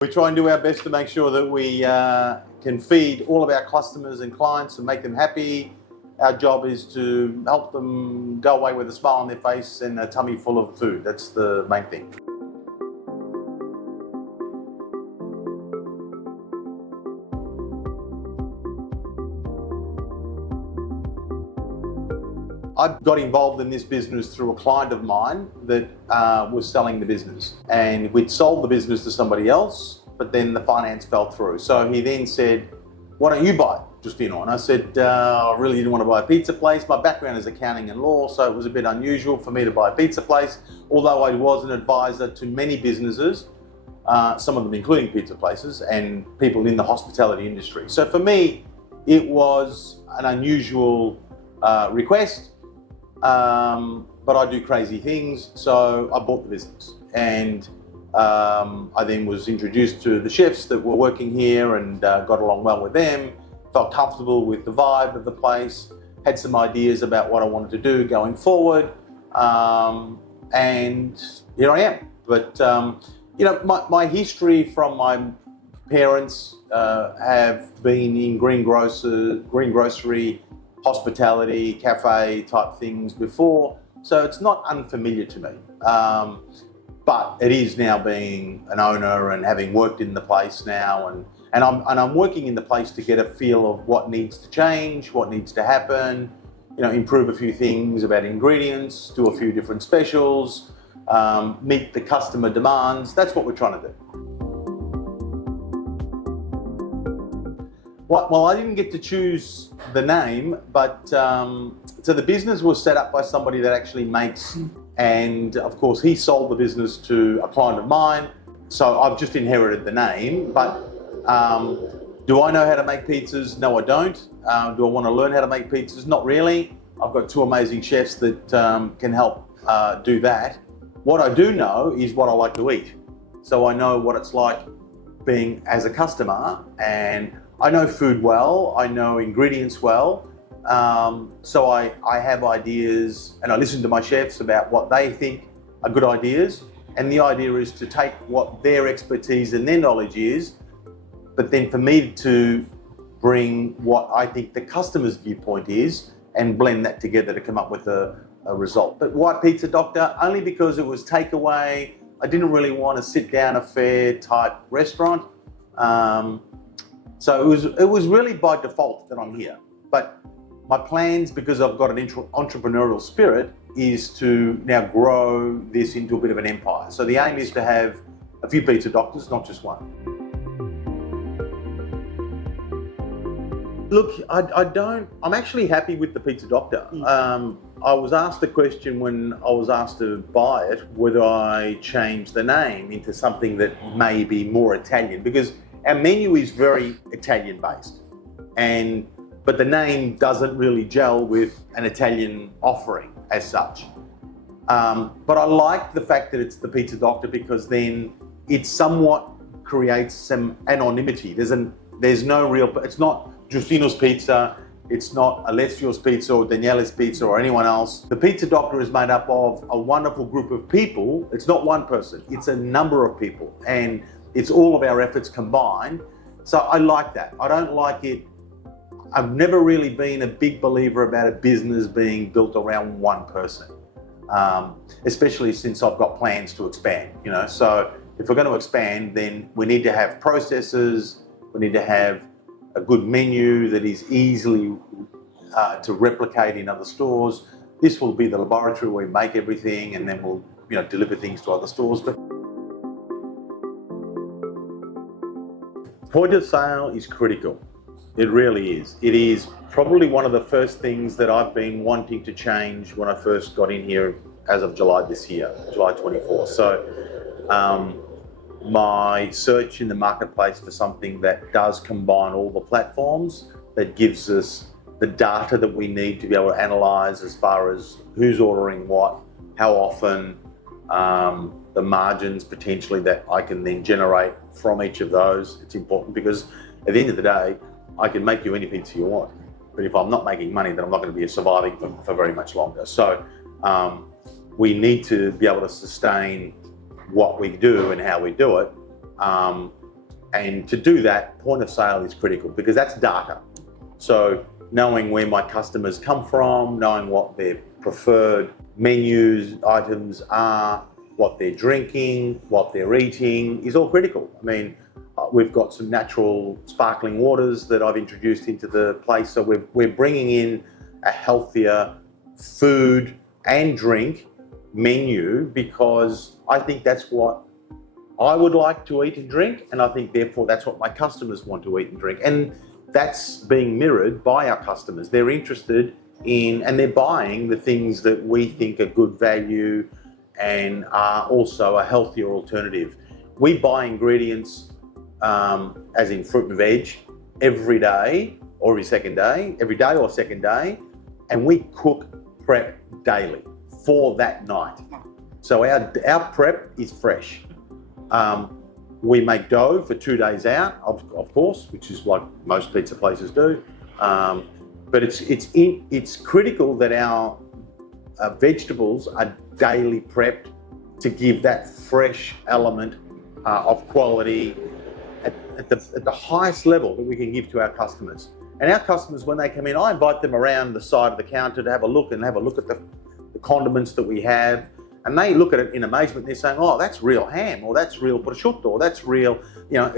We try and do our best to make sure that we can feed all of our customers and clients and make them happy. Our job is to help them go away with a smile on their face and a tummy full of food. That's the main thing. I got involved in this business through a client of mine that was selling the business, and we'd sold the business to somebody else, but then the finance fell through. So he then said, "Why don't you buy Giustino?" And I said, "I really didn't want to buy a pizza place. My background is accounting and law, so it was a bit unusual for me to buy a pizza place, although I was an advisor to many businesses, some of them including pizza places and people in the hospitality industry. So for me, it was an unusual request. But I do crazy things, so I bought the business, and I then was introduced to the chefs that were working here and got along well with them, felt comfortable with the vibe of the place, had some ideas about what I wanted to do going forward, and here I am. But you know, my history from my parents have been in green grocery, hospitality, cafe type things before, so it's not unfamiliar to me. But it is now being an owner and having worked in the place now, and I'm working in the place to get a feel of what needs to change, what needs to happen, you know, improve a few things about ingredients, do a few different specials, meet the customer demands. That's what we're trying to do. Well, I didn't get to choose the name, but so the business was set up by somebody that actually makes, and of course he sold the business to a client of mine, so I've just inherited the name. But do I know how to make pizzas? No, I don't. Do I want to learn how to make pizzas? Not really. I've got two amazing chefs that can help do that. What I do know is what I like to eat. So I know what it's like being as a customer, and I know food well, I know ingredients well, so I have ideas, and I listen to my chefs about what they think are good ideas, and the idea is to take what their expertise and their knowledge is, but then for me to bring what I think the customer's viewpoint is and blend that together to come up with a result. But why Pizza Doctor? Only because it was takeaway. I didn't really want to sit down affair type restaurant. So it was really by default that I'm here. But my plans, because I've got an entrepreneurial spirit, is to now grow this into a bit of an empire. So the aim is to have a few Pizza Doctors, not just one. Look, I'm actually happy with the Pizza Doctor. I was asked the question when I was asked to buy it, whether I change the name into something that may be more Italian, because our menu is very Italian based, but the name doesn't really gel with an Italian offering as such. But I like the fact that it's the Pizza Doctor, because then it somewhat creates some anonymity. There's no real, it's not Giustino's Pizza, it's not Alessio's Pizza or Daniele's Pizza or anyone else. The Pizza Doctor is made up of a wonderful group of people. It's not one person, it's a number of people, and it's all of our efforts combined. So I like that. I don't like it. I've never really been a big believer about a business being built around one person, especially since I've got plans to expand, you know. So if we're going to expand, then we need to have processes, we need to have a good menu that is easily to replicate in other stores. This will be the laboratory where we make everything, and then we'll, you know, deliver things to other stores. But point of sale is critical. It really is. It is probably one of the first things that I've been wanting to change when I first got in here as of July this year, July 24. So my search in the marketplace for something that does combine all the platforms, that gives us the data that we need to be able to analyze as far as who's ordering what, how often, the margins potentially that I can then generate from each of those. It's important, because at the end of the day, I can make you any pizza you want, but if I'm not making money, then I'm not going to be surviving for very much longer. So we need to be able to sustain what we do and how we do it, And to do that, point of sale is critical because that's data. So knowing where my customers come from, knowing what their preferred menus, items are, what they're drinking, what they're eating is all critical. I mean, we've got some natural sparkling waters that I've introduced into the place. So we're bringing in a healthier food and drink menu because I think that's what I would like to eat and drink, and I think therefore that's what my customers want to eat and drink. And that's being mirrored by our customers. They're interested in, and they're buying the things that we think are good value and are also a healthier alternative. We buy ingredients, as in fruit and veg, every day or every second day, every day or second day, and we cook prep daily for that night. So our prep is fresh. We make dough for 2 days out, of course, which is like most pizza places do. But it's critical that our vegetables are daily prepped to give that fresh element of quality at the highest level that we can give to our customers. And our customers, when they come in, I invite them around the side of the counter to have a look at the condiments that we have. And they look at it in amazement. They're saying, "Oh, that's real ham, or that's real prosciutto, or that's real." You know,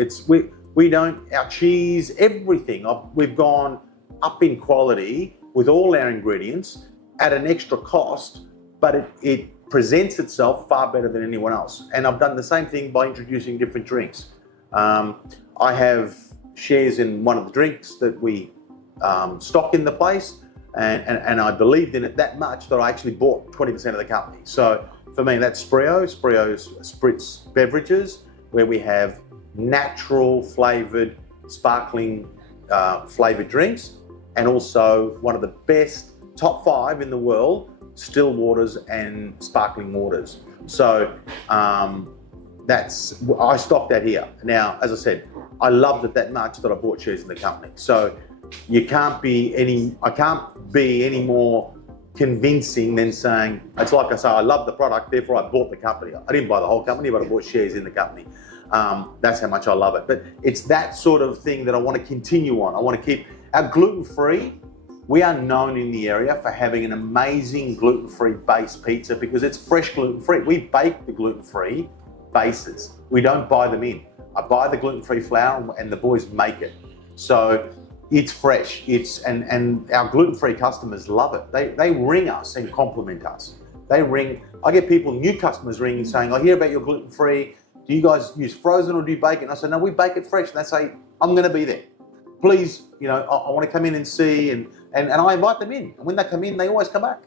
we don't, our cheese, everything. We've gone up in quality with all our ingredients at an extra cost, but it presents itself far better than anyone else. And I've done the same thing by introducing different drinks. I have shares in one of the drinks that we stock in the place. And I believed in it that much that I actually bought 20% of the company. So for me, that's Sprio's Spritz beverages, where we have natural flavored, sparkling flavored drinks, and also one of the best, top 5 in the world, still waters and sparkling waters. So I stock that here. Now, as I said, I loved it that much that I bought shares in the company. So I can't be any more convincing than saying, it's like I say, I love the product, therefore I bought the company. I didn't buy the whole company, but I bought shares in the company. That's how much I love it. But it's that sort of thing that I want to continue on. I want to keep our gluten-free. We are known in the area for having an amazing gluten-free base pizza because it's fresh gluten-free. We bake the gluten-free bases. We don't buy them in. I buy the gluten-free flour and the boys make it. So it's fresh. And our gluten-free customers love it. They ring us and compliment us. I get people, new customers ringing saying, "I hear about your gluten-free. Do you guys use frozen or do you bake it?" And I say, "No, we bake it fresh." And they say, "I'm going to be there. Please, I want to come in and see." And I invite them in. And when they come in, they always come back.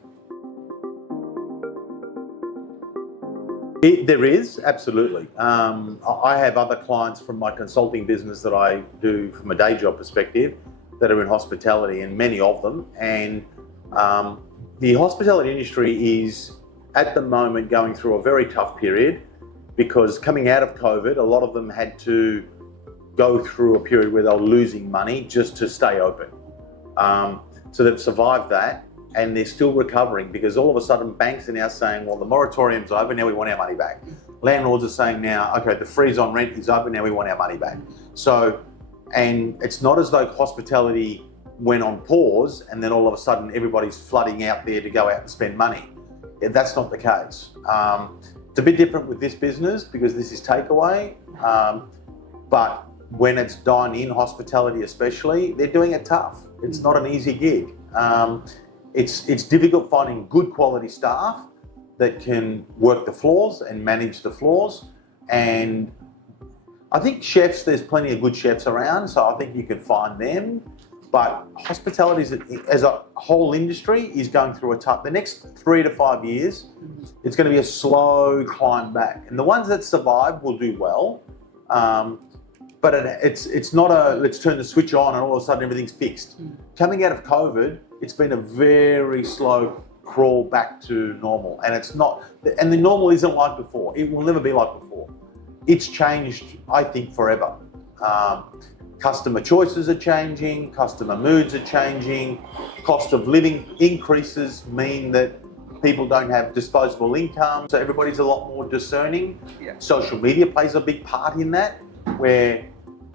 There is, absolutely. I have other clients from my consulting business that I do from a day job perspective that are in hospitality, and many of them. And the hospitality industry is at the moment going through a very tough period because coming out of COVID, a lot of them had to go through a period where they were losing money just to stay open. So they've survived that, and they're still recovering because all of a sudden banks are now saying, well, the moratorium's over, now we want our money back. Landlords are saying now, okay, the freeze on rent is over, now we want our money back. So, and it's not as though hospitality went on pause and then all of a sudden everybody's flooding out there to go out and spend money. That's not the case. It's a bit different with this business because this is takeaway, but when it's dine-in hospitality especially, they're doing it tough. It's not an easy gig. It's difficult finding good quality staff that can work the floors and manage the floors. And I think chefs, there's plenty of good chefs around, so I think you can find them. But hospitality as a whole industry is going through the next 3 to 5 years, it's going to be a slow climb back. And the ones that survive will do well. But it's not let's turn the switch on and all of a sudden everything's fixed. Coming out of COVID, it's been a very slow crawl back to normal. And it's not, and the normal isn't like before. It will never be like before. It's changed, I think, forever. Customer choices are changing, customer moods are changing, cost of living increases mean that people don't have disposable income, so everybody's a lot more discerning. Yeah. Social media plays a big part in that, where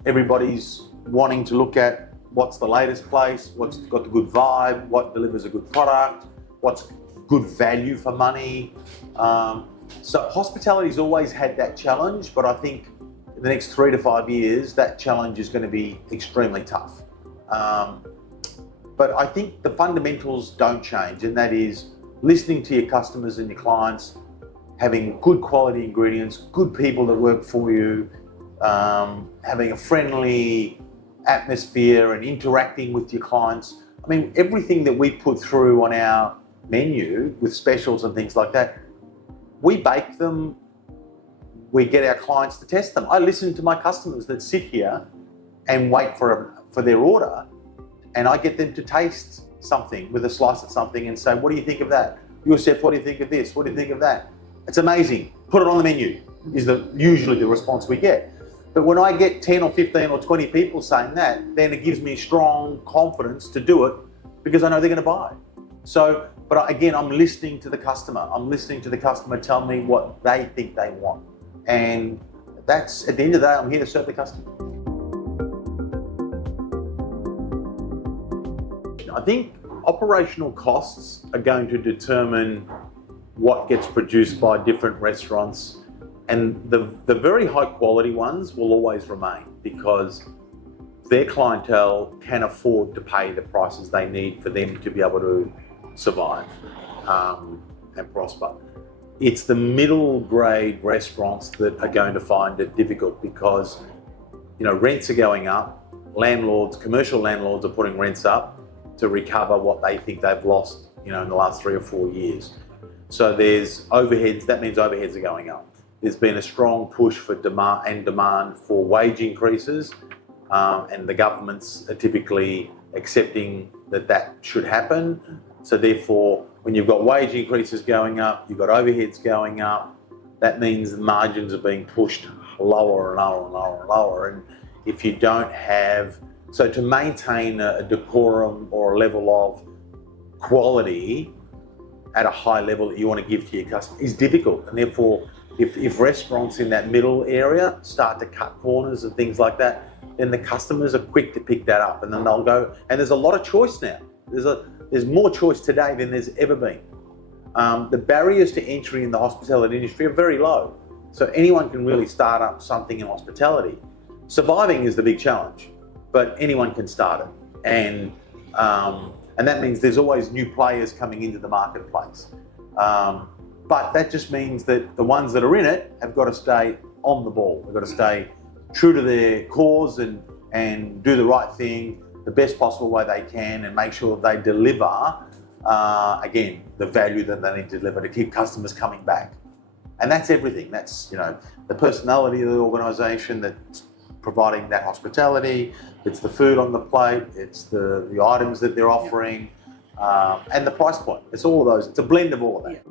everybody's wanting to look at what's the latest place, what's got the good vibe, what delivers a good product, what's good value for money. So hospitality's always had that challenge, but I think in the next 3 to 5 years, that challenge is going to be extremely tough. But I think the fundamentals don't change, and that is listening to your customers and your clients, having good quality ingredients, good people that work for you, having a friendly atmosphere and interacting with your clients. I mean, everything that we put through on our menu with specials and things like that, we bake them, we get our clients to test them. I listen to my customers that sit here and wait for their order, and I get them to taste something with a slice of something and say, what do you think of that? Your chef, what do you think of this? What do you think of that? It's amazing. Put it on the menu is usually the response we get. But when I get 10 or 15 or 20 people saying that, then it gives me strong confidence to do it because I know they're going to buy. So, but again, I'm listening to the customer. I'm listening to the customer tell me what they think they want. And that's, at the end of the day, I'm here to serve the customer. I think operational costs are going to determine what gets produced by different restaurants, and the very high quality ones will always remain because their clientele can afford to pay the prices they need for them to be able to survive and prosper. It's the middle grade restaurants that are going to find it difficult because, you know, rents are going up, landlords, commercial landlords are putting rents up to recover what they think they've lost, you know, in the last 3 or 4 years. So there's overheads, that means overheads are going up. There's been a strong push for demand for wage increases, and the governments are typically accepting that should happen. So therefore, when you've got wage increases going up, you've got overheads going up, that means the margins are being pushed lower and lower and lower and lower. And if you don't have, so to maintain a decorum or a level of quality at a high level that you want to give to your customer is difficult. And therefore, if restaurants in that middle area start to cut corners and things like that, then the customers are quick to pick that up, and then they'll go, and there's a lot of choice now. There's more choice today than there's ever been. The barriers to entry in the hospitality industry are very low. So anyone can really start up something in hospitality. Surviving is the big challenge, but anyone can start it. And that means there's always new players coming into the marketplace. But that just means that the ones that are in it have got to stay on the ball. They've got to stay true to their cause and do the right thing the best possible way they can and make sure that they deliver, again, the value that they need to deliver to keep customers coming back. And that's everything. That's, you know, the personality of the organisation that's providing that hospitality, it's the food on the plate, it's the items that they're offering, and the price point. It's all of those. It's a blend of all of that.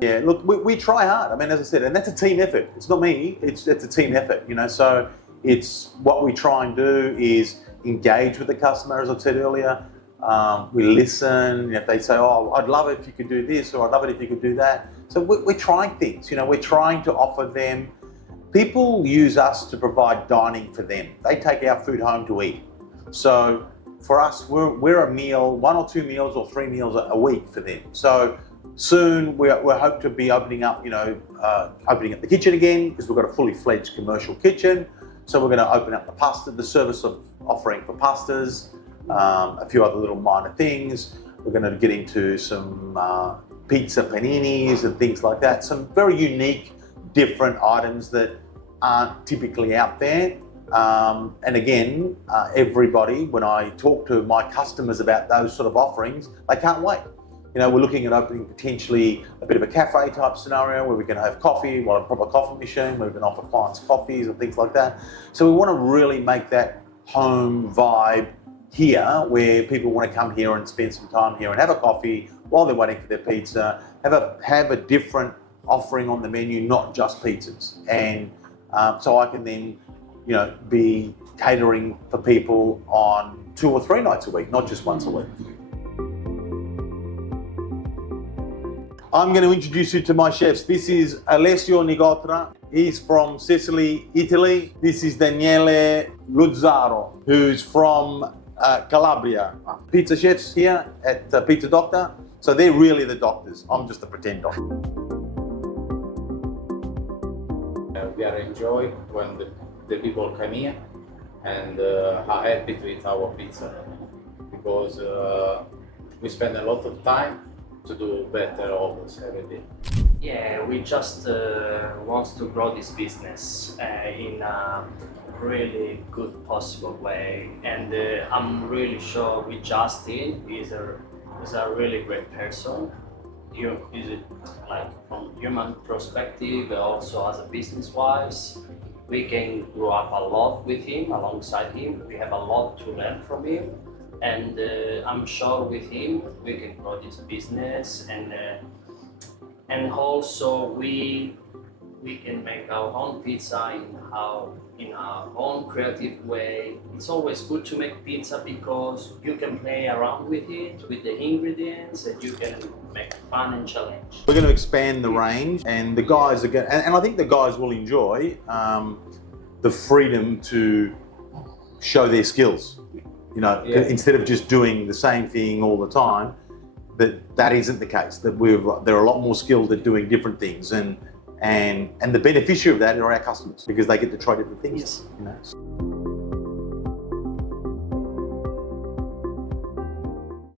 Yeah, look, we try hard. I mean, as I said, and that's a team effort. It's not me, it's a team effort, you know. So it's what we try and do is engage with the customer, as I said earlier. We listen. If they say, oh, I'd love it if you could do this, or I'd love it if you could do that. So we're trying things, you know, we're trying to offer them. People use us to provide dining for them. They take our food home to eat. So for us, we're a meal, 1 or 2 meals or 3 meals a week for them. So soon we hope to be opening up, you know, opening up the kitchen again, because we've got a fully fledged commercial kitchen. So we're going to open up the service of offering for pastas, a few other little minor things. We're going to get into some pizza paninis and things like that. Some very unique, different items that aren't typically out there. And again, everybody, when I talk to my customers about those sort of offerings, they can't wait. You know, we're looking at opening potentially a bit of a cafe type scenario where we can have coffee, a proper coffee machine, where we can offer clients coffees and things like that. So we want to really make that home vibe here, where people want to come here and spend some time here and have a coffee while they're waiting for their pizza, have a different offering on the menu, not just pizzas. And so I can then, you know, be catering for people on 2 or 3 nights a week, not just once a week. I'm going to introduce you to my chefs. This is Alessio Nicotra. He's from Sicily, Italy. This is Daniele Luzzaro, who's from Calabria. Pizza chefs here at Pizza Doctor. So they're really the doctors. I'm just the pretend doctor. We are enjoying when the people come here and are happy to eat our pizza, because we spend a lot of time to do better always every day. Yeah, we just want to grow this business in a really good possible way, and I'm really sure with Justin is a really great person. Is it like from human perspective, also as a business wise, we can grow up a lot with him, alongside him. We have a lot to learn from him, and I'm sure with him we can grow this business, and also we can make our own pizza in our own creative way. It's always good to make pizza because you can play around with it, with the ingredients, and you can make fun and challenge. We're going to expand the range, and the guys are going, and I think the guys will enjoy the freedom to show their skills. You know, instead of just doing the same thing all the time, that isn't the case. That they're a lot more skilled at doing different things, and the beneficiary of that are our customers, because they get to try different things. Yes. You know?